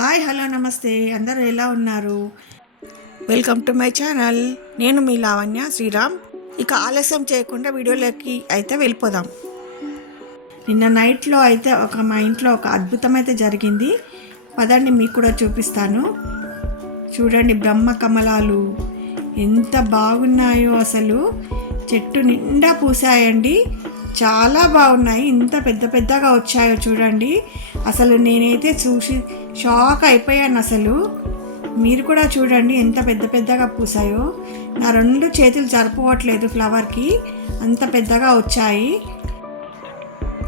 Hi hello నమస్తే. అందరూ ఎలా ఉన్నారు? Welcome to my channel. నేను మీ లావణ్య శ్రీరామ్. ఇక ఆలస్యం చేయకుండా వీడియోలోకి అయితే వెళ్ళిపోదాం. నిన్న నైట్లో అయితే ఒక మా ఇంట్లో ఒక అద్భుతం అయితే జరిగింది. పదండి మీకు కూడా చూపిస్తాను. చూడండి బ్రహ్మ కమలాలు ఎంత బాగున్నాయో అసలు. చెట్టు నిండా పూసాయండి. చాలా బాగున్నాయి. ఇంత పెద్ద పెద్దగా వచ్చాయో చూడండి. అసలు నేనైతే చూసి షాక్ అయిపోయాను అసలు. మీరు కూడా చూడండి ఎంత పెద్ద పెద్దగా పూసాయో. నా రెండు చేతులు సరిపోవట్లేదు ఫ్లవర్కి. అంత పెద్దగా వచ్చాయి.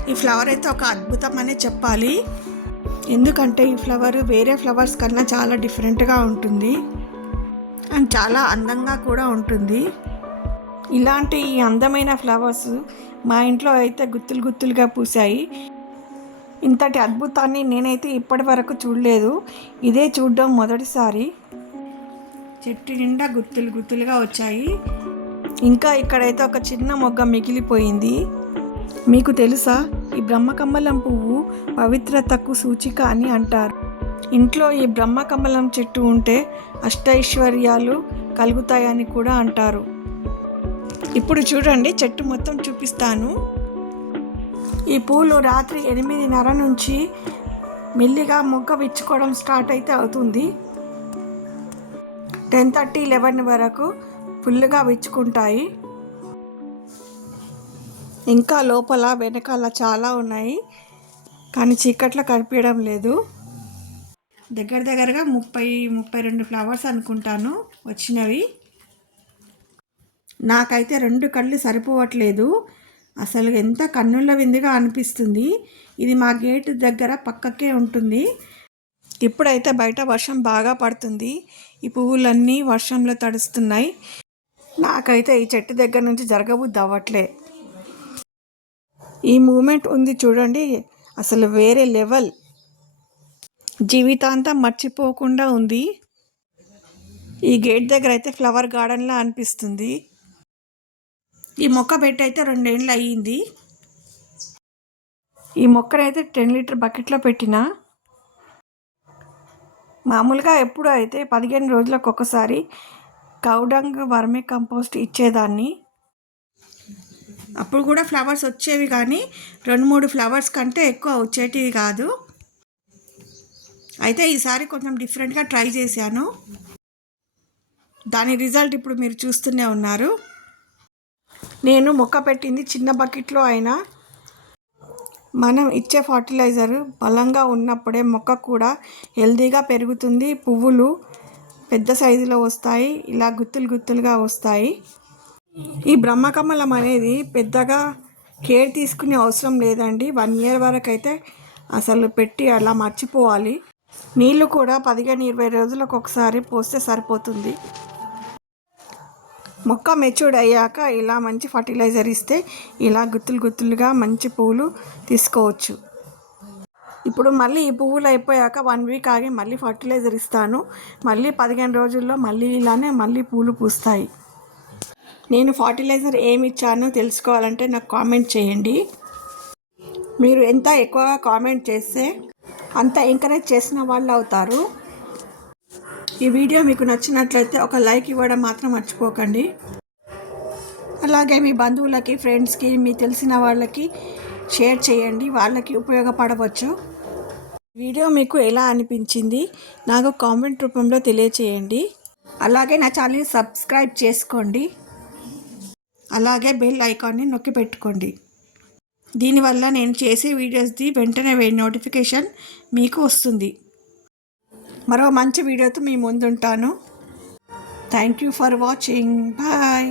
ఈ ఫ్లవర్ అయితే ఒక అద్భుతం అనే చెప్పాలి. ఎందుకంటే ఈ ఫ్లవర్ వేరే ఫ్లవర్స్ కన్నా చాలా డిఫరెంట్గా ఉంటుంది. అండ్ చాలా అందంగా కూడా ఉంటుంది. ఇలాంటి ఈ అందమైన ఫ్లవర్స్ మా ఇంట్లో అయితే గుత్తులు గుత్తులుగా పూసాయి. ఇంతటి అద్భుతాన్ని నేనైతే ఇప్పటి వరకు చూడలేదు. ఇదే చూడడం మొదటిసారి. చెట్టు నిండా గుత్తులు గుత్తులుగా వచ్చాయి. ఇంకా ఇక్కడైతే ఒక చిన్న మొగ్గ మిగిలిపోయింది. మీకు తెలుసా? ఈ బ్రహ్మకమలం పువ్వు పవిత్రతకు సూచిక అని అంటారు. ఇంట్లో ఈ బ్రహ్మకమలం చెట్టు ఉంటే అష్టైశ్వర్యాలు కలుగుతాయని కూడా అంటారు. ఇప్పుడు చూడండి చెట్టు మొత్తం చూపిస్తాను. ఈ పూలు రాత్రి ఎనిమిదిన్నర నుంచి మెల్లిగా మొగ్గ విచ్చుకోవడం స్టార్ట్ అయితే అవుతుంది. టెన్ థర్టీ లెవెన్ వరకు ఫుల్గా విచ్చుకుంటాయి. ఇంకా లోపల వెనకాల చాలా ఉన్నాయి. కానీ చీకట్లో కనిపించడం లేదు. దగ్గర దగ్గరగా ముప్పై ముప్పై రెండు ఫ్లవర్స్ అనుకుంటాను వచ్చినవి. నాకైతే రెండు కళ్ళు సరిపోవట్లేదు. అసలు ఎంత కన్నుల విందుగా అనిపిస్తుంది. ఇది మా గేట్ దగ్గర పక్కకే ఉంటుంది. ఇప్పుడైతే బయట వర్షం బాగా పడుతుంది. ఈ పువ్వులన్నీ వర్షంలో తడుస్తున్నాయి. నాకైతే ఈ చెట్టు దగ్గర నుంచి జరగబుద్ది అవ్వట్లే ఈ మూమెంట్ ఉంది చూడండి. అసలు వేరే లెవెల్. జీవితాంతం మర్చిపోకుండా ఉంది. ఈ గేట్ దగ్గర అయితే ఫ్లవర్ గార్డెన్లా అనిపిస్తుంది. ఈ మొక్క పెట్టి అయితే రెండేళ్ళు అయ్యింది. ఈ మొక్కనైతే టెన్ లీటర్ బకెట్లో పెట్టిన. మామూలుగా ఎప్పుడు అయితే పదిహేను రోజులకు ఒకసారి కౌడంగ్ వర్మి కంపోస్ట్ ఇచ్చేదాన్ని. అప్పుడు కూడా ఫ్లవర్స్ వచ్చేవి కానీ రెండు మూడు ఫ్లవర్స్ కంటే ఎక్కువ వచ్చేటివి కాదు. అయితే ఈసారి కొంచెం డిఫరెంట్గా ట్రై చేశాను. దాని రిజల్ట్ ఇప్పుడు మీరు చూస్తూనే ఉన్నారు. నేను మొక్క పెట్టింది చిన్న బకెట్లో అయినా. మనం ఇచ్చే ఫర్టిలైజర్ బలంగా ఉన్నప్పుడే మొక్క కూడా హెల్తీగా పెరుగుతుంది. పువ్వులు పెద్ద సైజులో వస్తాయి. ఇలా గుత్తులు గుత్తులుగా వస్తాయి. ఈ బ్రహ్మకమలం అనేది పెద్దగా కేర్ తీసుకునే అవసరం లేదండి. వన్ ఇయర్ వరకు అయితే అసలు పెట్టి అలా మర్చిపోవాలి. నీళ్ళు కూడా పదిహేను ఇరవై రోజులకు ఒకసారి పోస్తే సరిపోతుంది. మొక్క మెచ్యూర్డ్ అయ్యాక ఇలా మంచి ఫర్టిలైజర్ ఇస్తే ఇలా గుత్తులు గుత్తులుగా మంచి పువ్వులు తీసుకోవచ్చు. ఇప్పుడు మళ్ళీ ఈ పువ్వులు అయిపోయాక వన్ వీక్ ఆగి మళ్ళీ ఫర్టిలైజర్ ఇస్తాను. మళ్ళీ పదిహేను రోజుల్లో మళ్ళీ ఇలానే మళ్ళీ పూలు పూస్తాయి. నేను ఫర్టిలైజర్ ఏమి ఇచ్చానో తెలుసుకోవాలంటే నాకు కామెంట్ చేయండి. మీరు ఎంత ఎక్కువగా కామెంట్ చేస్తే అంత ఎంకరేజ్ చేసిన వాళ్ళు అవుతారు. ఈ వీడియో మీకు నచ్చినట్లయితే ఒక లైక్ ఇవ్వడం మాత్రం మర్చిపోకండి. అలాగే మీ బంధువులకి ఫ్రెండ్స్కి మీ తెలిసిన వాళ్ళకి షేర్ చేయండి. వాళ్ళకి ఉపయోగపడవచ్చు. వీడియో మీకు ఎలా అనిపించింది నాకు కామెంట్ రూపంలో తెలియచేయండి. అలాగే నా ఛానల్ని సబ్స్క్రైబ్ చేసుకోండి. అలాగే బెల్ ఐకాన్ని నొక్కి పెట్టుకోండి. దీనివల్ల నేను చేసే వీడియోస్ది వెంటనే నోటిఫికేషన్ మీకు వస్తుంది. మరో మంచి వీడియోతో మీ ముందుంటాను. Thank you for watching bye